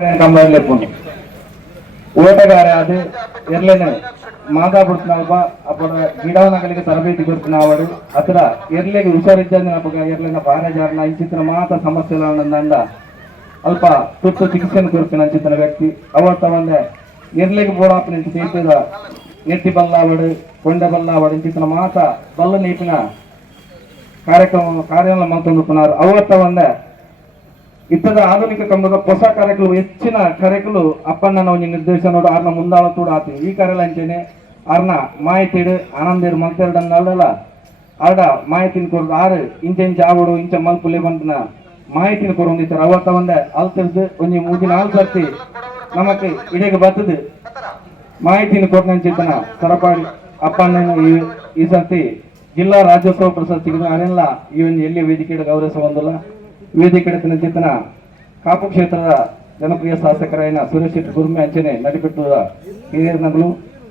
ತಂಬಾಯಿರ್ಲೆ ಪೊಂಟು ಓಟಗಾರ add ಎರ್ಲೆನ್ ಮಾತಾ ಪುತ್ನ ಅಲ್ಪ ಅಪೊಡ ಗಿಡ ನಗರಿಗೆ ತರಬೇತಿ ಕೊರ್ಪುನ ಆವಡ್ ಅತಡ ಎರ್ಲೆಗ್ ಹುಷಾರಿದ್ದೆ ದಿನ ಅಪಗ ಈ ಚಿತ್ರ ಮಾತ್ರ ಸಮಸ್ಯೆಲ ಆಂಡ ಅಲ್ಪ ತುತ್ತು ಚಿಕಿತ್ಸನ್ ಕೊರ್ಪಿನ ಚಿತ್ತಿನ ವ್ಯಕ್ತಿ. ಅವಲತ್ತವಂದೆ ಎರ್ಲೆಗ್ ಪೂರಾಪುನ ಇಂಚಿ ಸೇಪುದ ನೆತ್ತಿ ಬಲ್ಲ ಆವಡ್ ಕೊಂಡ ಬಲ್ಲ ಆವಡ್ ಚಿತ್ರ ಮಾತ ಪಲ್ಲು ನಿಪ್ಪಿನ ಕಾರ್ಯಕ್ರಮ ಕಾರ್ಯಲ ಮಾತ ಉಂಡುಪುನಾರ್ ಅವಲತ್ತವಂದೆ ಇತ್ತದ ಆಧುನಿಕ ಕಂಬದ ಹೊಸ ಕಾರ್ಯಕ್ರಮ, ಹೆಚ್ಚಿನ ಕಾರ್ಯಕ್ರಮ ಅಪ್ಪಣ್ಣ ಒಂಜಿ ನಿರ್ದೇಶನೋಡು ಆರ್ನ ಮುಂದಾಳ ತೂಡ ಆತಿ. ಈ ಕಾರ್ಯಲ ಅಂಚೆನೆ ಆರ್ನ ಮಾಹಿತಿಡು ಆನಂದೇರು ಮಂತೆರಡನ್ನಲ್ಲ ಆಡ ಮಾಹಿತಿನ ಕೊರದು ಆರು ಇಂಚ ಇಂಚ ಆವಡು ಇಂಚ ಮಲ್ಪುಲೆ ಬಂತನ ಮಾಹಿತಿನ ಕೊರೊಂದಿತ್ತರ ಅವತ್ತ ಒಂದೆ ಅಲ್ತಿರ್ದು, ಒಂಜಿ ಮೂಗಿನ ಆಲ್ ಸರ್ತಿ ನಮಕ್ ಇಡೆಗೆ ಬರ್ತದೆ ಮಾಹಿತಿನ ನಂಚಿತ್ತನ ಸರಪಾಡಿ ಅಪ್ಪಣ್ಣನ ಈ ಈ ಸರ್ತಿ ಜಿಲ್ಲಾ ರಾಜ್ಯೋತ್ಸವ ಪ್ರಶಸ್ತಿ ಅರೆಲ್ಲ ಈ ಒಂದು ಎಲ್ಲಿ ವೇದಿಕೆ ಗೌರವಿಸ ಹೊಂದಲ್ಲ ವೇದಿಕೆ ನಿಂತಿದ್ದನ ಕಾಪು ಕ್ಷೇತ್ರದ ಜನಪ್ರಿಯ ಶಾಸಕರಾಯಿನ ಸುರೇಶ್ ಶೆಟ್ಟಿ ಅಂಜನೆ ನಡಿಬಿಟ್ಟು ಹಿರಿಯರ್ನಗಳು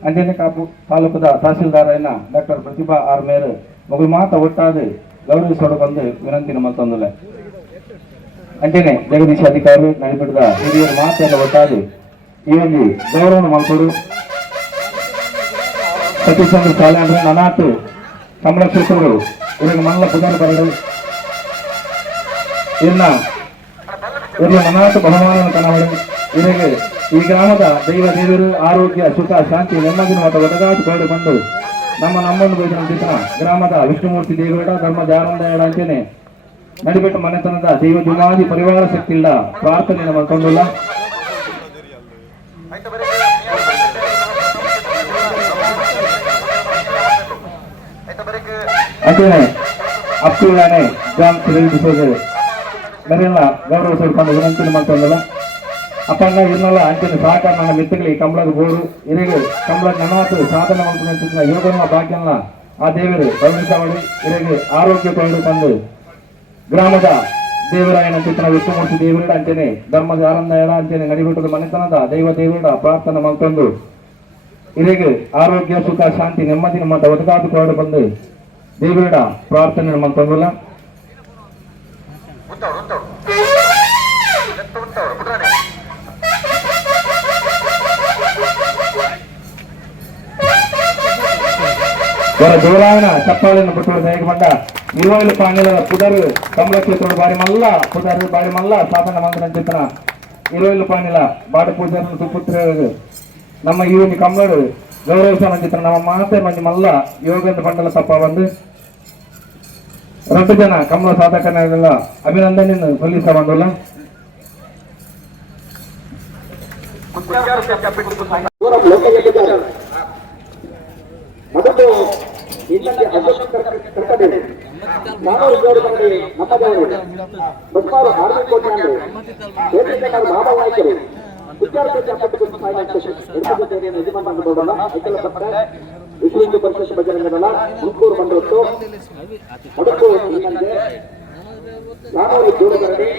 ಅಂಜನೆ ಕಾಪು ತಾಲೂಕದ ತಹಸೀಲ್ದಾರಾಯಿನ ಡಾಕ್ಟರ್ ಪ್ರತಿಭಾ ಆರ್ ಮೇರ್, ಮಗಳು ಮಾತ ಒಟ್ಟಾದ ಗೌರವಿಸೋಡು ಬಂದು ವಿನಂತಿನ ಮತ್ತೊಂದಲೆ ಅಂಜನೆ ಜಗದೀಶ್ ಅಧಿಕಾರಿ, ನಡಿಬಿಟ್ಟದ ಹಿರಿಯರ ಮಾತೆಲ್ಲ ಒಟ್ಟಾದು ಈ ಒಂದು ಗೌರವ ಮಾಡಿಕೊಡು. ಸತೀಶ್ ಚಂದ್ರ ಶಾಲೆ ಅಂದ್ರೆ ನನಾತು ಸಂರಕ್ಷಕರು ಇವಾಗ ಮಲ್ಲ ಪುನರ್ ಬರಡು. ಇನ್ನ ಇರ್ಲ ನನಾತು ಬಹುಮಾನವನ್ನು ಕಾಣಬಹುದು ಇವರಿಗೆ ಈ ಗ್ರಾಮದ ದೈವ ದೇವರು, ಆರೋಗ್ಯ, ಸುಖ, ಶಾಂತಿ ನೆಮ್ಮದಿನ ಮತ್ತು ಒದಗಾಟು ಬಂದು ನಮ್ಮ ನಮ್ಮನ್ನು ಬೈದ ಚಿತ್ರ ಗ್ರಾಮದ ವಿಷ್ಣುಮೂರ್ತಿ ದೇವರ ಧರ್ಮ ಜಾರಂದಯಡ ಅಂಚನೆ ನಡಿಬಿಟ್ಟು ಮನೆತನದ ದೈವ ದುಮಾದಿ ಪರಿವಾರ ಸಿಕ್ಕಿಲ್ಲ ಪ್ರಾರ್ಥನೆ ನಮ್ಮ ಕೊಂಡುಲ್ಲ ಅಂಚನೆ ಅಪ್ಪುಗಳಾನೆ ಜಾನ್ ಮರೆಯಲ್ಲ ಗೌರವ ಸೇರ್ಕೊಂಡು ವಿನಂತಿ ಮಾಡ್ತಾ ಅಪ್ಪಣ್ಣ ಇನ್ನಲ್ಲ ಅಂಚಿನ ಸಹಕಾರ ನನ್ನ ಮಿತ್ರಗಳಿಗೆ ಕಂಬಳದ ಗೋಡು ಇರಿಗೆ ಕಂಬಳದ ನನಾತು ಸಾಧನ ಮಾಡ್ಕೊಂಡು ಯೋಗನ ಭಾಗ್ಯನ ಆ ದೇವರು ಗೌರವಿಸವಳಿ ಇರಿಗೆ ಆರೋಗ್ಯ ಪಡೆದು ತಂದು ಗ್ರಾಮದ ದೇವರಾಯನ ಚಿತ್ರ ವಿಷ್ಣುಮೂರ್ತಿ ದೇವರುಡ ಅಂತೇನೆ, ಧರ್ಮದ ಆನಂದ ಎಡ ಅಂತೇನೆ ನಡಿಬಿಟ್ಟದ ಮನೆತನದ ದೈವ ದೇವರುಡ ಪ್ರಾರ್ಥನೆ ಮಾಡ್ಕೊಂಡು ಇರಿಗೆ ಆರೋಗ್ಯ, ಸುಖ, ಶಾಂತಿ ನೆಮ್ಮದಿನ ನಮ್ಮ ಒದಗಾದು ಕೊಂಡು ಬಂದು ಪ್ರಾರ್ಥನೆ ಮಾಡ್ಕೊಂಡಲ್ಲ ಉಂಟವ್ರು ಉಂಟವ್ರು ಎತ್ತು ಉಂಟವ್ರು ಬಿಡ್ರಾನೆ ಇವರ ದೇವರಾಯನ ಚಪ್ಪಾಳೆಯನ್ನು ಬಿಟ್ಟು ಹೇಗೆ ಬಂದ ನಿರ್ವಹಣೆ ಪಾಂಗಲ ಪುದರ್ ಕಮಲ ಕ್ಷೇತ್ರ ಬಾರಿ ಮಲ್ಲ ಪುದರ್ ಬಾರಿ ಮಲ್ಲ ಸಾಧನ ಮಂಗನ ಚಿತ್ರ ಇರುವಲ್ಲಿ ಪಾಣಿಲ ಬಾಡ ಪೂಜಾರ ಸುಪುತ್ರ ನಮ್ಮ ಇವನಿ ಕಮಲಡು ಗೌರವಿಸೋಣ ಚಿತ್ರ ನಮ್ಮ ಮಾತೆ ಮಂದಿ ಮಲ್ಲ ಯೋಗದ ಬಂಡಲ ತಪ್ಪ ಬಂದು ರಟ್ಟು ಜನ ಕಮಲ ಸಾಧಕನಾಗಲ್ಲ ಅಭಿನಂದನೆ ಸಲ್ಲಿಸ ಬಂದಲ್ಲ ಮೊದಲು ಇಲ್ಲಿಗೆ ಕೋಟಿ ಅಂದ್ರೆ ಬಾಬಾ ವಾಯ್ಕರು ವಿಶ್ವ ಪರಿಷತ್ ಬಜರಂಗದಲ್ಲ ತುಮಕೂರು ಬಂದವತ್ತು ಅದಕ್ಕೂ ಇನ್ನಂತೆ ನಾನೂರು ದೂರದಲ್ಲಿ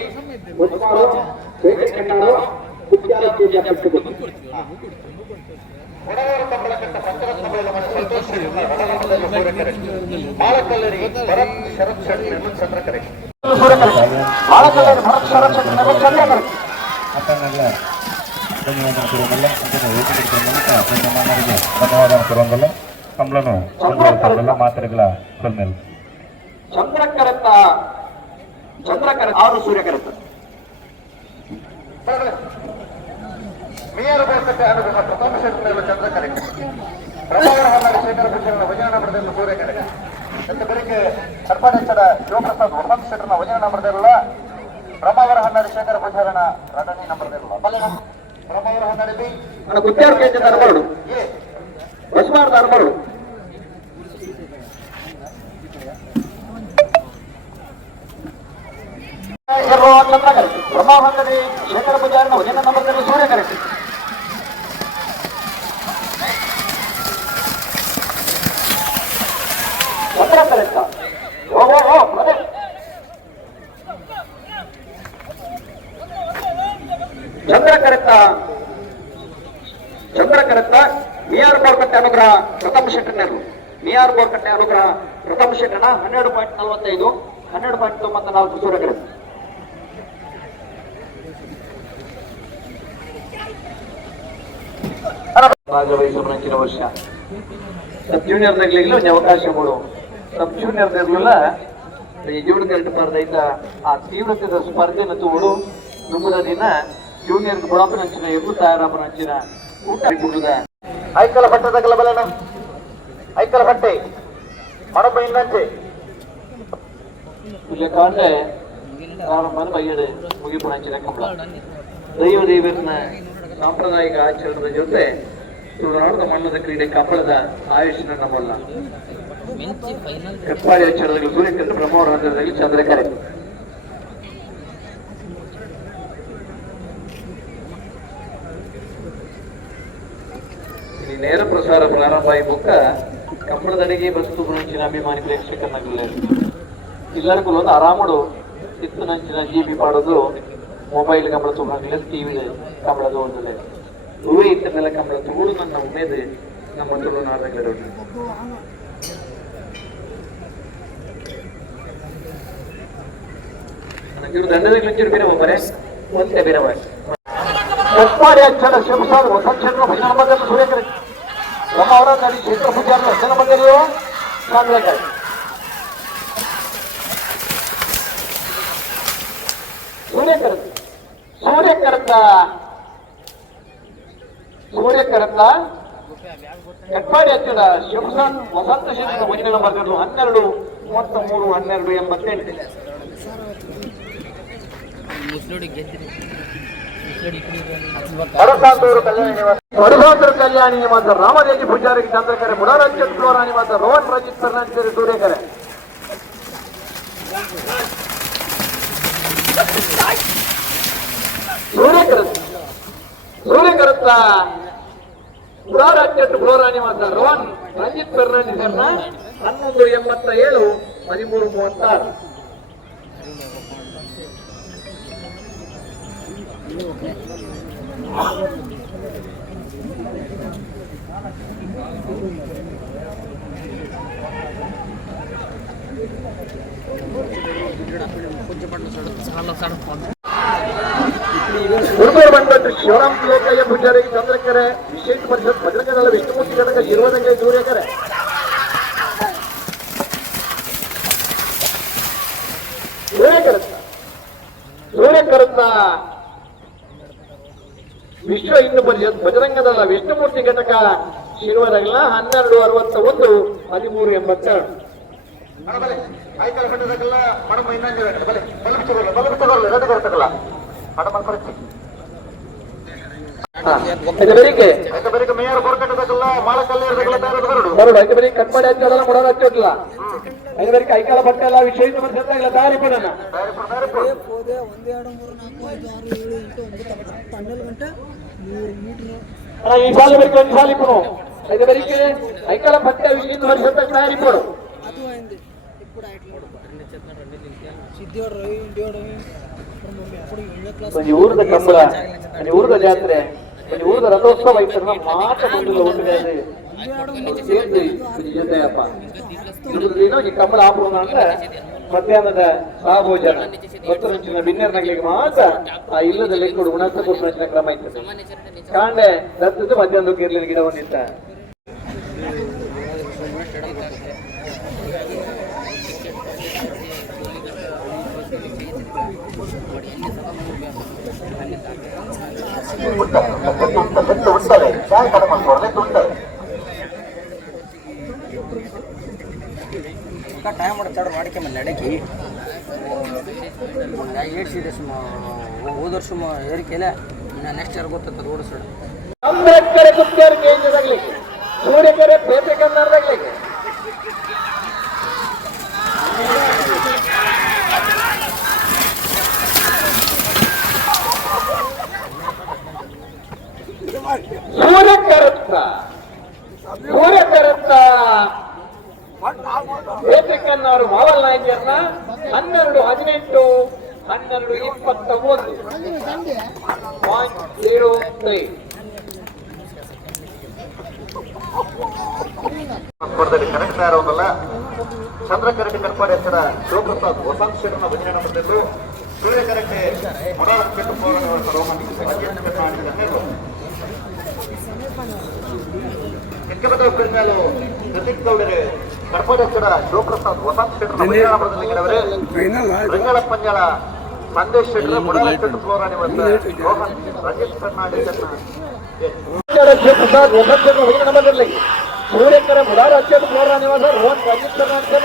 ಬಸ್ಮಾರು ವೆಂಕಟಣ್ಣರು ಸಮ್ಮೇಳನ ಸಂತೋಷ ಸೂರ್ಯಕರೆ ಬಾಲಕಲ್ಲರಿ ಭರತ್ ಶರತ್ ಶೆಟ್ಟಿ ಚಂದ್ರಕರೆ ಬಾಲಕಲ್ಲರಿ ಭರತ್ ಶರತ್ ಶೆಟ್ಟಿ ಚಂದ್ರಕರೆ ಧನ್ಯವಾದ ಕೊಡುವುದಲ್ಲ ಅದನ್ನು ವೇದಿಕೆ ಧನ್ಯವಾದರಿಗೆ ಧನ್ಯವಾದ ಕೊಡುವುದಲ್ಲ ಕಂಬಳನು ಕೊಂಡಲ್ಲ ಮಾತ್ರೆಗಳ ಕೊಲ್ಮೇಲೆ ಚಂದ್ರಕರತ್ತ ಚಂದ್ರಕರ ಆರು ಶೆಟ್ಟಿ ಚಂದ್ರಕರೆ ಪ್ರಭಾವರ ಹೊನ್ನಾಡಿ ಶೇಖರ ಭೂಷಣ ವಜನ ಬಡದಲ್ಲಿ ಸೂರ್ಯಕರೆ ಅಂತ ಬೆಳಿಗ್ಗೆ ನಂಬರ್ದಿರಲ್ಲ ಪ್ರಭಾವರ ಹನ್ನಾಡಿ ಶೇಖರ ನಂಬರ್ದಿರಲ್ಲ మన గుత్తారు కేంద్ర ధర్మరుడు A బస్మార్ ధర్మరుడు Chandrakar బ్రహ్మాభంగది Sekhara పూజారిన వజన number సూర్యకరెడ్డి చంద్రకరెక్క oh oh oh brother ಚಂದ್ರಕರೆತ್ತ ಕರೆತ ಮಿಯಾರ್ ಬೋರ್ಕಟ್ಟೆ ಅನುಗ್ರಹ ಪ್ರಥಮ ಶೆಟ್ಟಣ್ಣರು ಮಿಯಾರ್ ಬೋರ್ಕಟ್ಟೆ ಅನುಗ್ರಹ ಪ್ರಥಮ ಶೆಟ್ಟಣ ಹನ್ನೆರಡು ಪಾಯಿಂಟ್ ನಲವತ್ತೈದು ಹನ್ನೆರಡು ಪಾಯಿಂಟ್ ತೊಂಬತ್ತ ನಾಲ್ಕು ಸೂರ್ಯಕರೆತ್ತ ಭಾಗವಹಿಸುವ ವರ್ಷ. ಸಬ್ ಜೂನಿಯರ್ ದಾಗಲಿಗ್ಲೂ ಒಂದು ಅವಕಾಶ ಕೊಡು. ಸಬ್ ಜೂನಿಯರ್ ದಾಗಲಿಲ್ಲ ಈ ಜೋಡಿ ಕರೆಕ್ಟ್ ಬರ್ದೈತ ಆ ತೀವ್ರತೆದ ಸ್ಪರ್ಧೆನ ತೋಡು ನುಂಗುದ ದಿನ ಜೂನಿಯರ್ ಬುಡಪ್ಪನ ಹಂಚಿನ ಎಬ್ಬು ತಾಯರಪ್ಪನ ಹಂಚಿನ ಐಕಲ ಪಟ್ಟದಗಲ ಬಲನ ಐಕಲ ಪಟ್ಟೆ ಮಡಪ ಇನ್ನಂಚೆ ಇಲ್ಲಿ ಕಾಂಡೆ ನಾನು ಮನ ಬೈಯಡೆ ಮುಗಿಪುಣ ಹಂಚಿನ ಕಂಬಳ ದೈವ ದೇವರನ್ನ ಸಾಂಪ್ರದಾಯಿಕ ಆಚರಣದ ಜೊತೆ ತುಳುನಾಡದ ಮಣ್ಣದ ಕ್ರೀಡೆ ಕಂಬಳದ ಆಯುಷ್ಯನ ನಮ್ಮಲ್ಲ ಕಪ್ಪಾಡಿ ಆಚರಣೆಗಳು ಸೂರ್ಯಕಂಡ ಬ್ರಹ್ಮವರ ಹಂತದಲ್ಲಿ ಚಂದ್ರಕರೆ ನೇರ ಪ್ರಸಾರ ಪ್ರಾರಂಭ ಈ ಮುಖ ಕನ್ನಡದಡಿಗೆ ಬಸ್ತು ಗುರುಂಚಿನ ಅಭಿಮಾನಿ ಪ್ರೇಕ್ಷಕನಾಗಲೇರು ಎಲ್ಲರಿಗೂ ಒಂದು ಆರಾಮಡು ಕಿತ್ತುನಂಚಿನ ಜೀಬಿ ಪಾಡೋದು ಮೊಬೈಲ್ ಕಂಬಳ ತಗೊಂಡಿಲ್ಲ ಟಿವಿ ಕಂಬಳ ತಗೊಂಡಿಲ್ಲ ಹೂವೆ ಇತ್ತನೆಲ್ಲ ಕಂಬಳ ತಗೊಂಡು ನನ್ನ ಉಮೇದು, ನಮ್ಮ ತುಳು ನಾಡಗಳು ಇವ್ರು ದಂಡದಲ್ಲಿ ಮಿಂಚಿರು ಒಬ್ಬರೇ ಒಂದೇ ಬೇರೆ ಮಾಡಿ ಚಪ್ಪಾಡಿ ಅಕ್ಷರ ಶಿವಸಾರ್ ಹೊಸ ಕ್ಷೇತ್ರ ಭಜನಾ ಸೂರ್ಯಕರ ಸೂರ್ಯಕರೆ ಬ್ರಹ್ಮಾವರ ನಡಿ ಕ್ಷೇತ್ರ ಪೂಜಾರ ಭಜನ ಮಂದಿರ ಸಾಂಗ್ಲಕರೆ ಸೂರ್ಯಕರತ. ಸೂರ್ಯಕರತ. ಸೂರ್ಯಕರತ. ಕಟ್ಪಾಡಿ ಹಚ್ಚಿದ ಶಿವಸನ್ ವಸಂತ ಶಿವನ ಭಜನ ಮಂದಿರಗಳು ಹನ್ನೆರಡು, ಮೂವತ್ತ ಮೂರು, ಹನ್ನೆರಡು ಎಂಬತ್ತೆಂಟು. ಮುಸ್ಲಿಡಿ ಗೆದ್ದಿರಿ ಅರಸಾಂತೂರು ಕಲ್ಯಾಣ ನಿವಾಸ ರಾಮದೇಜಿ ಪೂಜಾರಿ ಚಂದ್ರಕರೆ ಮುಡರಾಜ್ಯ ಫ್ಲೋರಾ ನಿವಾಸ ರೋಹನ್ ರಂಜಿತ್ ಫರ್ನಾಂಡಿಸ್ ಸೂರ್ಯಕರೆ. ಸೂರ್ಯಕರ ಸೂರ್ಯಕರತ್ತ ಮುಡಾರಾಜ್ಯ ಫ್ಲೋರಾ ನಿವಾಸ ರೋಹನ್ ರಂಜಿತ್ ಫರ್ನಾಂಡಿಸ್ ಹನ್ನೊಂದು ಎಂಬತ್ತ ಏಳು, ಹದಿಮೂರು ಮೂವತ್ತಾರು. ಉಡುಪಿ ಬಂಡಟ್ಟು ಶಿವರಾಮ್ ಲೋಕಯ್ಯ ಪೂಜಾರಿ, ಚಂದ್ರಕರೆ, ವಿಶೇಷ ಪರಿಷತ್ ಭದ್ರಕದಳ ವಿಷ್ಣುಮೂರ್ತಿ ಘಟಕ ಶಿರೋದಂಗೆ ಸೂರ್ಯಕರೆ ಸೂರ್ಯಕರತ್ತ ಸೂರ್ಯಕರತ್ತ ವಿಶ್ವ ಹಿಂದೂ ಬಜರಂಗದಲ್ಲ ವಿಷ್ಣು ವಿಷ್ಣುಮೂರ್ತಿ ಘಟಕ ಶಿರುವದಗಲ ಹನ್ನೆರಡು ಅರವತ್ತ ಒಂದು ಹದಿಮೂರು ಎಂಬತ್ತೆರಡು ಬೇರೆ ಬರೀ ಕಟ್ಪಾಡಿ ಹಚ್ಚೋದಲ್ಲ ಮುಡೋದು ಹಚ್ಚೋದಿಲ್ಲ ಐದು ಬರೀ ಕೈಕಾಲ ಬಟ್ಟೆ ಎಲ್ಲ ವಿಶೇಷ ಪರಿಷತ್ತಾಗಲ್ಲ ದಾರಿ ಬಿಡೋಣ ಬೇರೆ ಬೇರೆ ಕೊಡು ಹೋದೆ ಒಂದು ಎರಡು ಮೂರು ನಾಲ್ಕು ಐದು ಆರು ಏಳು ಎಂಟು ಒಂಬತ್ತು ಹತ್ತು ಹನ್ನೆರಡು ಗಂಟೆ ನೂರು ಮೀಟ್ರ್ ಅಣ್ಣ, ಈ ಸಾಲ ಬರೀ ಒಂದು ಸಾಲ ಇಪ್ಪು ಐದು ಬರೀಕೆ ಐಕಾಲ ಬಟ್ಟೆ ವಿಶೇಷ ಪರಿಷತ್ತಾಗ ದಾರಿ ಬಿಡು ಅದು అయింది ఇప్పుడు అట్లా సిద్ధియోడు రవి ఇండియోడు మమ్మీ అప్పుడు ఏడో క్లాస్ ಒಂದು ಊರದ ಕಂಬಳ ಒಂದು ಊರದ ಜಾತ್ರೆ ಒಂದು ಊರದ ರಥೋತ್ಸವ ಐತಲ್ಲ ಮಾಟ ಬಂದಿಲ್ಲ ಒಟ್ಟಿಗೆ ಈ ಕಂಬಳ ಅಂದ್ರೆ ಮಧ್ಯಾಹ್ನದ ಸಹಭೋಜನ ಮತ್ತು ನುಂಚಿನ ಬಿನ್ನೆರ್ ನಗಲಿಗೆ ಮಾತ್ರ ಆ ಇಲ್ಲದ ಲೆಕ್ಕಡು ಉಣಸ ಕೊಟ್ಟು ಕ್ರಮ ಇತ್ತು ಕಾಂಡೆ ದತ್ತದ್ದು ಮಧ್ಯಾಹ್ನಕ್ಕೆ ಇರ್ಲಿಲ್ಲ ಗಿಡ ಒಂದಿತ್ತ ಉಂಟು ಉಂಟು ಚಾಯ್ ಕಡೆ ಮಾಡ್ಕೊಳ್ಳಿ ಉಂಟಲೆ ಅಕ್ಕ ಟೈಮ್ ಮಾಡ್ತಾಡ್ರು ಮಾಡಿಕೆ ಮೇಲೆ ನಡಕಿ ಏಟ್ ಸೀಟ್ ಸುಮ್ಮ ಹೋದ ವರ್ಷ ಏರಿಕೆಲೆ ನೆಕ್ಸ್ಟ್ ಇಯರ್ ಗೊತ್ತದ ಓಡಿಸೋಣ ಅಂಬೇಡ್ಕರ್ ಗುಪ್ತರ್ ಕೇಂದ್ರದಲ್ಲಿ ಸೂರ್ಯಕೆರೆ ಪೇಟೆ ಕನ್ನಡ ವಸಂತ ಶೆಟ್ಟರ್ನ ಬಂದಿದ್ದು ನಂಬರ್ತಿದ್ದು ಸೂರ್ಯಕರಕ್ಕೆ ಮೊದಲ ಕೆಟ್ಟು ರೋಮನ್ ಹನ್ನೆರಡು ಹೆಚ್ಚಿನ ಕೃಷ್ಣಲು ಸತೀಶ್ ಗೌಡರು ಕರ್ಪಡೇಶ್ವರ ಶಿವಪ್ರಸಾದ್ ವಸಂತ ಶೆಟ್ಟರ್ ಮೈದಾನದಲ್ಲಿ ಗೆಲುವರೆ ರಂಗಳ ಪಂಜಳ ಸಂದೇಶ್ ಶೆಟ್ಟರ್ ಮುಡಲ ಫ್ಲೋರಾ ನಿವಾಸ ರೋಹನ್ ರಂಜಿತ್ ಕರ್ನಾಟಕ ಶಿವಪ್ರಸಾದ್ ವಸಂತ ನಂಬರ್ಲಿ ಸೂರ್ಯಕರ ಮುಡಾರ ಅಚ್ಚದ ಫ್ಲೋರ ನಿವಾಸ ರೋಹನ್ ರಂಜಿತ್ ಕರ್ನಾಟಕ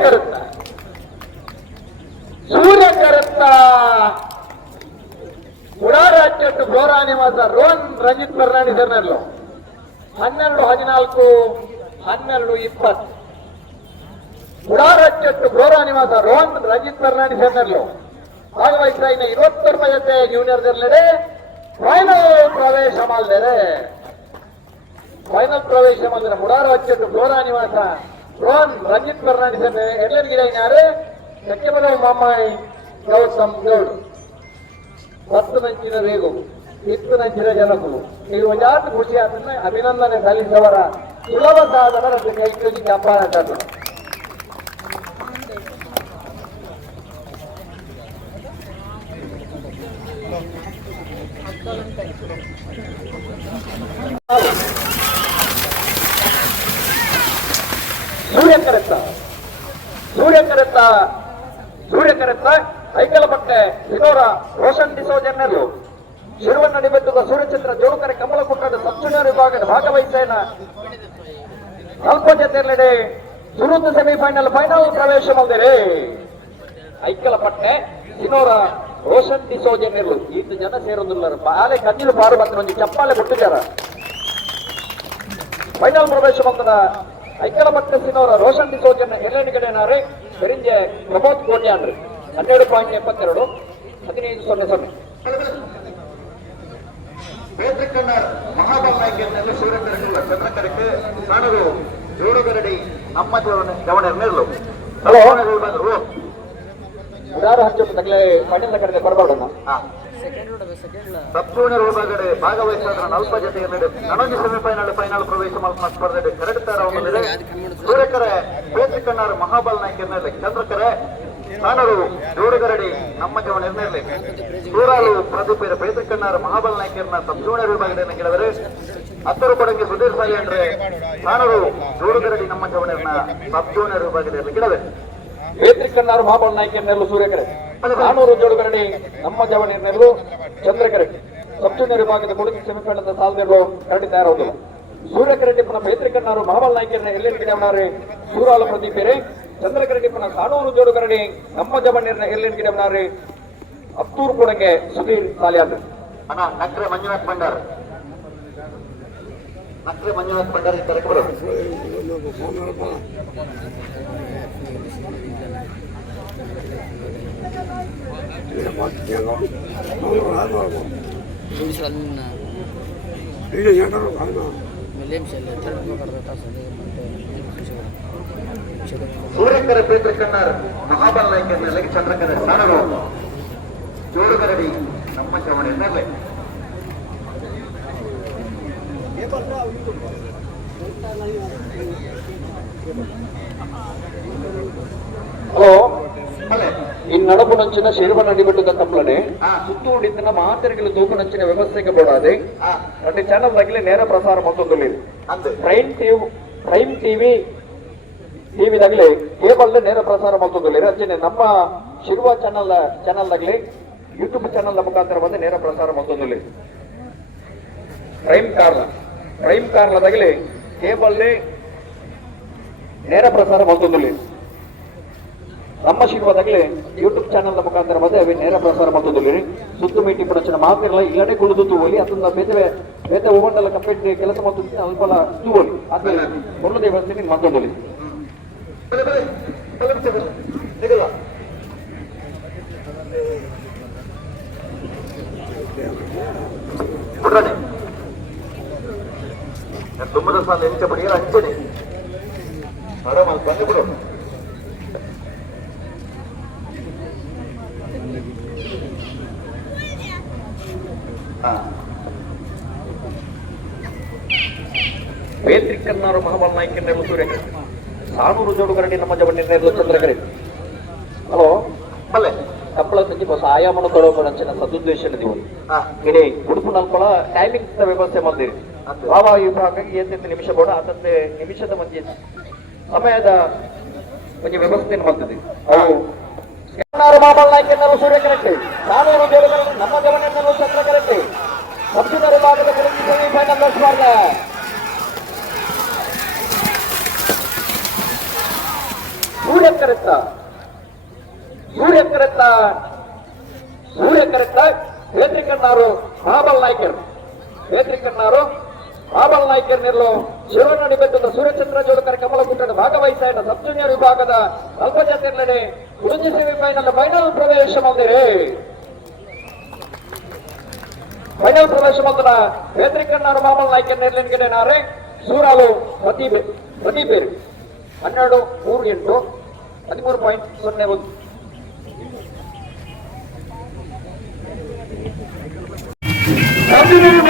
ಕರುತ್ತ ಸೂರ್ಯ ಕರತ್ತ ಅಚ್ಚಟ್ಟು ಫ್ಲೋರಾ ನಿವಾಸ ರೋಹನ್ ರಂಜಿತ್ ಕರ್ನಾಟಕದಲ್ಲಿ ಹನ್ನೆರಡು ಹದಿನಾಲ್ಕು, ಹನ್ನೆರಡು ಇಪ್ಪತ್ತು. ಉಡಾರಚ್ಚಟ್ಟು ಗೋರಾ ನಿವಾಸ ರೋಹನ್ ರಂಜಿತ್ ಫರ್ನಾಂಡಿಸ್ ಅವರಲ್ಲೂ ಭಾಗವಹಿಸ್ತಾ ಇನ್ನ ರೂಪಾಯಿ ಜೊತೆ ಜೂನಿಯರ್ದೆಲ್ಲೆಡೆ ಫೈನಲ್ ಪ್ರವೇಶ ಮಾಡಿದರೆ. ಫೈನಲ್ ಪ್ರವೇಶ ಮಾಡಿದ್ರೆ ಮುಡಾರ ಅಚ್ಚಟ್ಟು ಗೋರಾ ನಿವಾಸ ರೋಹನ್ ರಂಜಿತ್ ಫರ್ನಾಂಡಿಸ್ ಎಲ್ಲರಿಗಿದೆ ಇನ್ನಾರು ಸತ್ಯಪದ ಮಾಮಾಯಿ ಗೌತಮ್ ಗೌಡ್. ಹತ್ತು ನಂಚಿನ ರೇಗು ಇತ್ತು ನಂಚಿನ ಜನಕರು ಈ ಜಾತಿ ಖುಷಿ ಅದನ್ನ ಅಭಿನಂದನೆ ಸಲ್ಲಿಸಿದವರ ಸುಲಭ ಸಾಧನ ಕೈ ಕೈ ಚಪ್ಪಾಳ ಸೂರ್ಯಕರತ್ತ. ಸೂರ್ಯಕರತ್ತ ಸೂರ್ಯಕರತ್ತ ಬಟ್ಟೆ ಸಿನೋರ ರೋಷನ್ ಡಿಸೋಜನ್ನರು ಶಿರುವನ್ನ ಬೆಟ್ಟದ ಸೂರ್ಯಚಂದ್ರ ಜೋಡುಕರೆ ಕಮಲ ಕೊಟ್ಟದ ಸಬ್ಜುನಿಯರ್ ವಿಭಾಗದ ಭಾಗವಹಿಸೇನ. ಅಲ್ಪ ಜೊತೆಯಲ್ಲೆಡೆ ಸುರುತ ಸೆಮಿಫೈನಲ್ ಫೈನಲ್ ಪ್ರವೇಶ ಮಾಡಿದರೆ ಐಕಲಪಟ್ಟೆ ಇನ್ನೋರ ರೋಷನ್ ಡಿಸೋಜನ್ನರು ಈತ ಜನ ಸೇರೋದಿಲ್ಲ ಬಾಲೆ ಕಣ್ಣಿಲು ಪಾರು ಬಂದ ಒಂದು ಚಪ್ಪಾಲೆ ಬಿಟ್ಟಿದ್ದಾರ ಫೈನಲ್ ಪ್ರವೇಶ ಬಂದದ. ಐಕಲ ಪಟ್ಟಸಿನವರ ರೋಷನ್ ಡಿಸೋಜನ್ ಎರಡನೇ ಕಡೆನಾರೆ ಬೆರಿಂಜೆ ಪ್ರಮೋದ್ ಕೋಟ್ಯಾನ್ರಿ ಹನ್ನೆರಡು ಪಾಯಿಂಟ್ ಎಪ್ಪತ್ತೆರಡು ಹದಿನೈದು ಸೊನ್ನೆ ಸೊನ್ನೆ. ಮಹಾಬಲ್ ನಾಯಕಿಯಲ್ಲಿ ಸೂರ್ಯಕರಗಳ ಚಂದ್ರಕರಕ್ಕೆ ನಾನರು ಜೋಡುಗರಡಿ ನಮ್ಮ ಗಮನ ಮೇಲು ಹಲೋ ಉದಾರ ಹಚ್ಚು ತಗಲೇ ಕಡೆ ಕಡೆಗೆ ಬರಬಾರ್ದಣ್ಣ ಸಪ್ತೂರ್ಣ ಒಳಗಡೆ ಭಾಗವಹಿಸಿದ ನಲ್ಪ ಜೊತೆಯಲ್ಲಿದೆ ನನಗೆ ಸೆಮಿಫೈನಲ್ ಫೈನಲ್ ಪ್ರವೇಶ ಮಾಡಿದ ಸ್ಪರ್ಧೆ ಎರಡು ತಾರ ಹೊಂದಿದೆ ಸೂರ್ಯಕರೆ ಬೇತ್ರಕಣ್ಣರ್ ಮಹಾಬಲ್ ನಾಯಕಿಯಲ್ಲಿ ಚಂದ್ರಕರೆ ನಾನರು ಜೋಡುಗರಡಿ ನಮ್ಮ ಜವನ ಇರಲಿ ಸೂರಾಲು ಪ್ರದೀಪರ ಬೇತ್ರಕಣ್ಣರ್ ಮಹಾಬಲ್ ನಾಯಕರನ್ನ ಜೂನಿಯರ್ ವಿಭಾಗದಲ್ಲಿ ಗೆಲುವರೆ ಹತ್ತರು ಕೊಡಂಗೆ ಸುಧೀರ್ ಸಾಯಿ ಅಂದ್ರೆ ನಾನರು ಜೋಡುಗರಡಿ ನಮ್ಮ ಜವನರ್ನ ಸಬ್ ಜೂನಿಯರ್ ವಿಭಾಗದಲ್ಲಿ ಗೆಲುವೆ ಬೇತ್ರಿಕಣ್ಣಾರು ಮಹಾಬಲ್ ನಾಯಕನೆಲ್ಲು ಸೂರ್ಯಕರೆ. ನಾನೂರು ಜೋಡುಗರಡಿ ನಮ್ಮ ಜವನಿರ್ನೆಲ್ಲು ಚಂದ್ರಕರೆ ಸಬ್ಜೂನಿಯರ್ ವಿಭಾಗದ ಕೊಡುಗೆ ಸೆಮಿಫೈನಲ್ ಸಾಲನೆಲ್ಲು ಕರಡಿ ತಯಾರೌದು ಸೂರ್ಯಕರೆಡ್ಡಿಪ್ಪನ ಮೈತ್ರಿಕಣ್ಣರು ಮಹಾಬಲ್ ನಾಯಕರನ್ನ ಎಲ್ಲೆಲ್ಲಿ ಅವನಾರೆ ಸೂರಾಲ ಪ್ರದೀಪರೆ ಚಂದ್ರಕರೆಡ್ಡಿಪ್ಪನ ಕಾನೂರು ಜೋಡುಗರಣಿ ನಮ್ಮ ಜವನಿರ್ನ ಎಲ್ಲೆಲ್ಲಿ ಅವನಾರೆ ಹತ್ತೂರು ಕೂಡಕ್ಕೆ ಸುಧೀರ್ ಸಾಲಿಯಾದ್ರು. ಅಣ್ಣ, ನಕ್ರೆ ಮಂಜುನಾಥ್ ಭಂಡಾರ್. ನಕ್ರೆ ಮಂಜುನಾಥ್ ಭಂಡಾರ್ ಇದ್ದಾರೆ ಬರೋದು ಸೂರ್ಯಕರ ಬೇತ್ರಕಣ್ಣರ್ ಮಹಾಬಲ್ ನಾಯಕನಲ್ಲಿ ಚಂದ್ರಕರ ಸಾಣರು ಜೋಡುಗರಡಿ ನಮ್ಮ ಚವಣಿಯಲ್ಲಿ ಹಲೋ ಅಲ್ಲೇ ಈ ನಡಪು ನಂಚಿನ ಶಿರುವ ನಡಿಬಿಟ್ಟದ ತಪ್ಪಲನೆ ಹಾ. ಸುತ್ತೂಡಿತ್ತಿನ ಮಾತಿರಿಗಳು ತೂಕು ನಂಚಿನ ವ್ಯವಸ್ಥೆಗೆ ಬೋಡಾದೆ ಆ రెండు ఛానల్ తగిలి నేర ప్రసారం అవుతుంది ಅಂದು Prime TV Prime TV TV ತಗಲಿ cable ನೇರ ಪ್ರಸಾರ ಮಾಡ್ತದೆ ರಚನೆ ನಮ್ಮ Shirva channel channel ತಗಲಿ YouTube channel ಮುಖಾಂತರ ಬಂದು ನೇರ ಪ್ರಸಾರ ಮಾಡ್ತದೆ prime Karla prime Karla ತಗಲಿ cable ನೇರ ಪ್ರಸಾರ ಮಾಡ್ತದೆ ನಮ್ಮ ಶಿಲ್ಪದಾಗಲೇ ಯೂಟ್ಯೂಬ್ ಚಾನೆಲ್ ಮುಖಾಂತರ ಬಂದರೆ ನೇರ ಪ್ರಸಾರ ಮಾಡ್ತಿದ್ದೀರಿ. ಸುತ್ತು ಮೇಟಿ ಪ್ರಚನೆ ಮಾತಿರಲ್ಲ ಇಲ್ಲಡೆ ಕುಳಿದು ತೂವಲಿ ಅದನ್ನ ಬೇತವೆ, ಬೇತ ಹೋಗೋಣಲ್ಲ ಕಂಪ್ಲೀಟ್ ಕೆಲಸ ಮಾಡ್ತಿದ್ದೀನಿ ಅಲ್ಪಲ ತೂವಲಿ ಆದ್ಮೇಲೆ ಮೊದಲು ದೇವಸ್ಥೆ ನೀನು ಮಾತಾಡೋಲಿ ತುಂಬದ ಸಾಲ ಎಂಚ ಪಡಿಯಲ್ಲ ಅಂಚನೆ ಆರಾಮಾಗಿ ಬಂದು ಬಿಡು. ಬೇತ್ರಿಕನ್ನವರು ಮಹಾಬಲ್ ನೆರಳು ಸೂರ್ಯಕರೆ ಸಾನೂರು ಜೋಡುಗರಡಿ ನಮ್ಮ ಜವನ್ನೆಲ್ಲ ಚಂದ್ರಕರೆ ತಪ್ಪಳ ಸಚಿವ ಆಯಾಮನ ಕೊಡೋಪಡಂಚಿನ ಸದುದ್ದೇಶ ನೀವು. ಇಡೀ ಉಡುಪು ನಲ್ಕೊಳ ಟೈಮಿಂಗ್ಸ್ ವ್ಯವಸ್ಥೆ ಮಾಡಿದಿರಿ ಬಾಬಾ ವಿಭಾಗ ವಿಭಾಗಕ್ಕೆ ಎಂತೆಂತ ನಿಮಿಷ ಬೋಡ ಅದಂತೆ ನಿಮಿಷದ ಮಧ್ಯೆ. ಸಮಯದ ಒಂದು ವ್ಯವಸ್ಥೆ ಮಾಡ್ತಿದ್ದೀವಿ. ಅವು ನಾಯ್ಕ ಸಾನೂರು ಸೂರ್ಯ ನಾನೂರು ಬೇರುಗಳಲ್ಲಿ ನಮ್ಮ ಗಮನ ಎನ್ನಲು ಚಂದ್ರ ಕರೆಕ್ಟ್ ಕಬ್ಬಿನ ವಿಭಾಗದ ಕಡೆಗೆ ಸೆಮಿಫೈನಲ್ ಲಕ್ಷ್ಮಾರ್ಗ ಸೂರ್ಯ ಕರೆಕ್ಟ ಸೂರ್ಯ ಕರೆಕ್ಟ ಎಕರೆತ್ತ ಕರೆಕ್ಟ ಹೇತ್ರಿಕಣ್ಣಾರು ಬಾಬಲ್ ನಾಯ್ಕರ್. ಹೇತ್ರಿಕಣ್ಣಾರು ಬಾಬಲ್ ನಾಯ್ಕರ್ ನಿರ್ಲು ಶಿವನಡಿ ಬೆತ್ತದ ಸೂರ್ಯಚಂದ್ರ ಜೋಡಕರ ಕಮಲ ಕುಟ್ಟದ ಇದ್ದ ಸಬ್ ಜೂನಿಯರ್ ವಿಭಾಗದ ಅಲ್ಪ ಜಾತಿರ್ಲಡೆ ಉಡುಂಜಿ ಸೆಮಿಫೈನಲ್ ಫೈನಲ್ ಪ್ರವೇಶ ಮಾಡಿದೆ ಫೈನಲ್ ಪ್ರವೇಶ ಮಂದಿರ ಬೇತ್ರಿಕಣ್ಣಾರು ಬಾಬಲ್ ನಾಯ್ಕರ್ ನಿರ್ಲಿನ್ಗಡೆ ನಾರೆ ಸೂರಾಲು ಪ್ರತಿ ಪ್ರತಿ ಬೇರು ಹನ್ನೆರಡು ಮೂರು ಎಂಟು. ಹದಿಮೂರು ಪಾಯಿಂಟ್ ಸೊನ್ನೆ ಒಂದು ಕಂಬಿನೂರು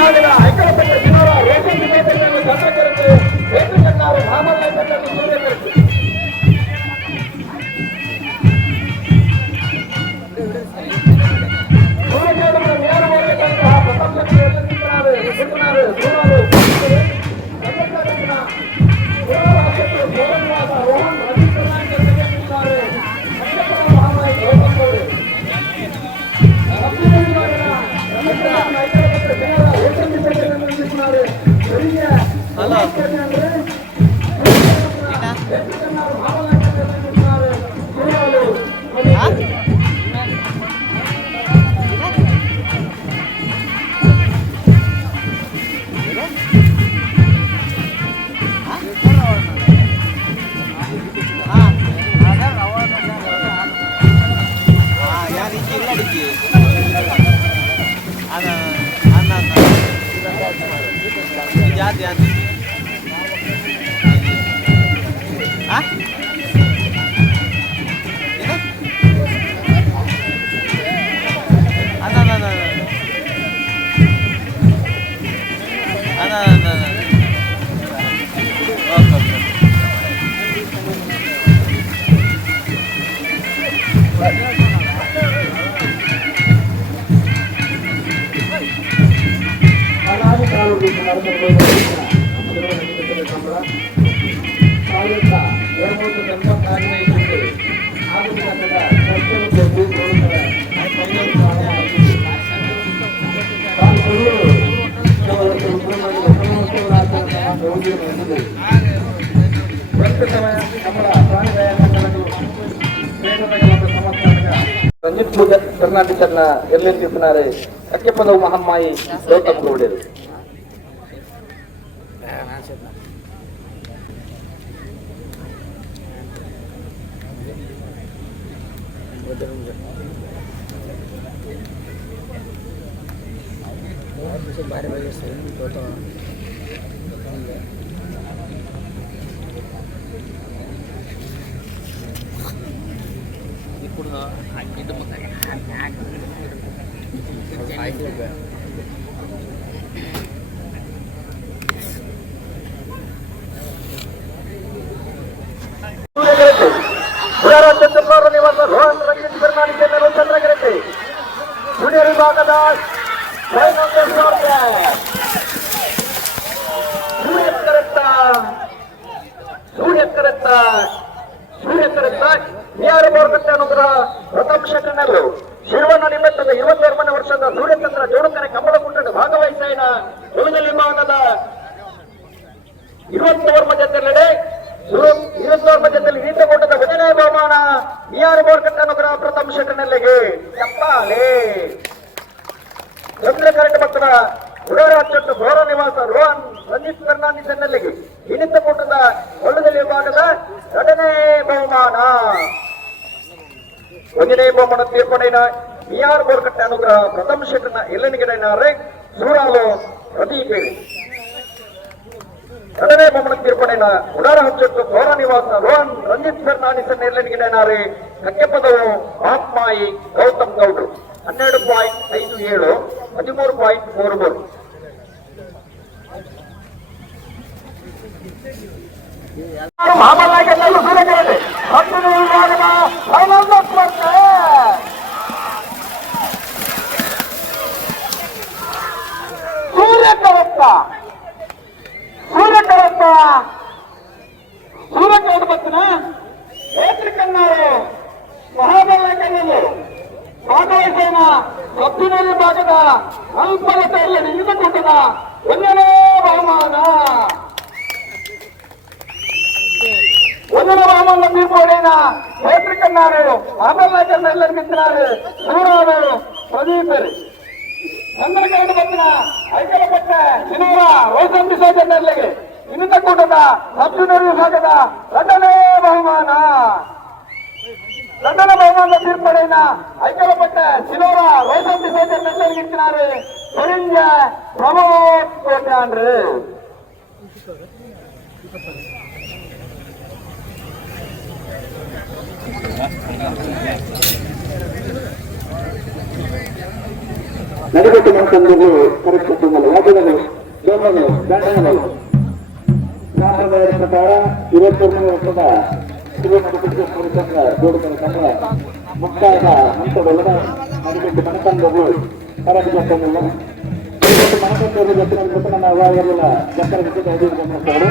ప్రస్తుతమైన కమల ప్రాణి వ్యాయామం పేద ರಂಜಿತ್ ಪೂಜಾ ಕರ್ನಾಟಕನ ಎಲ್ಲಿ ತಿಳಿಸಿనారు ಅಕ್ಕೆಪ್ಪದವು ಮಹಮ್ಮಾಯಿ ಗೌತಮ್ ಗೌಡರು ಬಾರಿ ಬಾರಿ ಸೂರ್ಯಕರತ್ತ ಸೂರ್ಯಕರತ್ತ ಯಾರು ಬರಕತ್ತೆ ಅನ್ನೋದ್ರ ರಥಾಕ್ಷಕನರು ಶಿರುವನ್ನು ನಿಮಿತ್ತದ ಇರುವತ್ತೊಂಬನೇ ವರ್ಷದ ಸೂರ್ಯಚಂದ್ರ ಜೋಡಕನೆ ಕಂಬಳ ಕುಂಡದ ಭಾಗವಹಿಸಿನ ಉಳಿದಲ್ಲಿ ಮಾನದ ಇರುವತ್ತೋರ್ಮ ಜೊತೆಲೆಡೆ ಇರುವತ್ತೋರ್ಮ ಜೊತೆಲಿ ಈತಗೊಂಡದ ಹದಿನೈದು ಬಹುಮಾನ ಯಾರು ಬೋರ್ಕಟ್ಟನಗರ ಪ್ರಥಮ ಶಕನಲ್ಲಿಗೆ ಚಪ್ಪಾಲೆ ಚಂದ್ರಕರೆಟ್ ಭಕ್ತರ ಉಡರಾಚಟ್ಟು ಗೌರವ ನಿವಾಸ ರೋಹನ್ ರಂಜಿತ್ ಫರ್ನಾಂಡಿಸ್ ಎನ್ನಲ್ಲಿಗೆ ಇನಿತ ಕೂಟದ ಒಳ್ಳೆದ ವಿಭಾಗದ ಎರಡನೇ ಬಹುಮಾನ. ಒಂದನೇ ಬಹುಮಾನ ತೀರ್ಪಣೆಯ ಬಿಆರ್ ಬೋರ್ಕಟ್ಟೆ ಅನುಗ್ರಹ ಪ್ರಥಮ ಶೇಖರನ ಎಲ್ಲನಿಗೆ ಸೂರಾಲು ಪ್ರದೀಪ್ ಎರಡನೇ ಬಹುಮಾನ ತೀರ್ಪಡೆಯ ಉಡಾರ ಹಚ್ಚಟ್ಟು ಗೌರವ ನಿವಾಸ ರೋಹನ್ ರಂಜಿತ್ ಫರ್ನಾಂಡಿಸ್ ನಿರ್ಲನಿಗಿದ್ದಾರೆ ಕಕ್ಕೆಪದವು ಮಹಾತ್ಮಾಯಿ ಗೌತಮ್ ಗೌಡ್ರು. ಹನ್ನೆರಡು ಪಾಯಿಂಟ್ ಐದು ಏಳು. Thirty four point four one सूर्य करता सूर्य करता ಫೈನಲ್ ಸ್ಪರ್ಧೆ ಅಲ್ಪಗಟ್ಟೆಯಲ್ಲಿ ನಿಂತುಕೊಂಡನ ಒಂದನೇ ಬಹುಮಾನ ಒಂದನೇ ಬಹುಮಾನ ತೀರ್ಪೋಡಿನ ಕ್ಷೇತ್ರ ಕನ್ನಾರು ಆಂಧ್ರನಾಯಕರನ್ನ ಎಲ್ಲರೂ ನಿಂತಿದ್ದಾರೆ ಸೂರಾರು ಪ್ರದೀಪರು ಚಂದ್ರಕರಣ ಬಂದಿನ ಐಕಲಪಟ್ಟ ಸಿನೂರ ವೈಸಂಬಿ ಸೋದರಲ್ಲಿಗೆ ಇನ್ನು ತಕ್ಕೊಂಡದ ಸಬ್ಜುನರಿ ವಿಭಾಗದ ಎರಡನೇ ಬಹುಮಾನ రెండవ బహుమానంలో తీర్పడైన ఐక్యపట్ట శిలోర వైసంతి సోదరు నెల్లరికి தெரிஞ்ச பிரமோத் கோட்டான்று ನಡಗಟ್ಟು ಮಾಡ್ಕೊಂಡು ಕರೆಕ್ಟ್ಕೊಂಡು ವಾದ್ಯಗಳು ದೋಮಗಳು ಬ್ಯಾಟಗಳು ಸಾಂಪ್ರದಾಯ ಪ್ರಕಾರ ಇವತ್ತೊಂದು ವರ್ಷದ ಶ್ರೀಮಂತ ಜೋಡಿಸಲು ಮುಕ್ತಾಯದ ಹಂತದೊಳಗೆ ನಡಗಟ್ಟು ಮಾಡ್ಕೊಂಡು ಕರೆಕ್ಟಿಲ್ಲ ನಡಿಗಟ್ಟು ಮನಕಂಡರು ಜೊತೆ ಜೊತೆ ನಮ್ಮ ಅವಾಗೆಲ್ಲ ಜಕ್ಕರ ಜೊತೆ ಐದು ಗಮನಿಸಿದರು